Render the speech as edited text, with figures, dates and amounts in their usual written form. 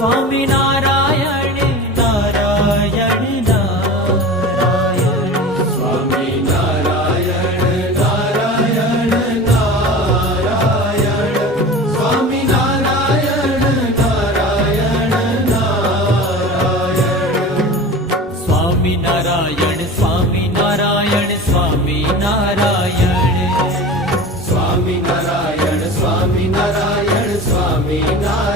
Swami Narayan Narayan Narayan Swami Narayan Narayan Narayan Swami Narayan Narayan Narayan Swami Narayan Swami Narayan Swami Narayan Swami Narayan Swami Narayan Swami Narayan